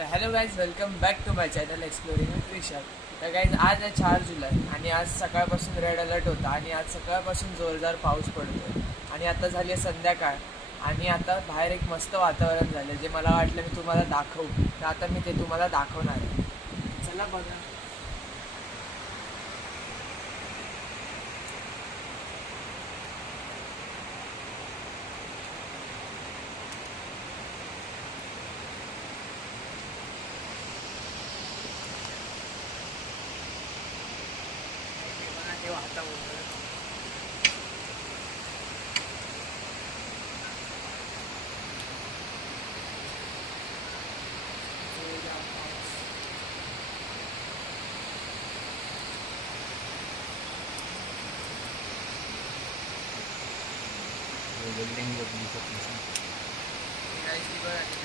तर hello guys, welcome back to my channel exploring with Vishal. तर guys आज आहे 4 जुलै आणि आज सकाळपासून रेड अलर्ट होता आणि आज सकाळपासून जोरदार पाऊस पडतो आणि आता झाली आहे संध्याकाळ आणि आता बाहेर एक मस्त वातावरण झालं जे मला वाटलं मी तुम्हाला दाखवू. तर आता मी ते तुम्हाला दाखवणार आहे. चला बघा. हे वातावरण बिल्डिंग बघू शकतो. बघा.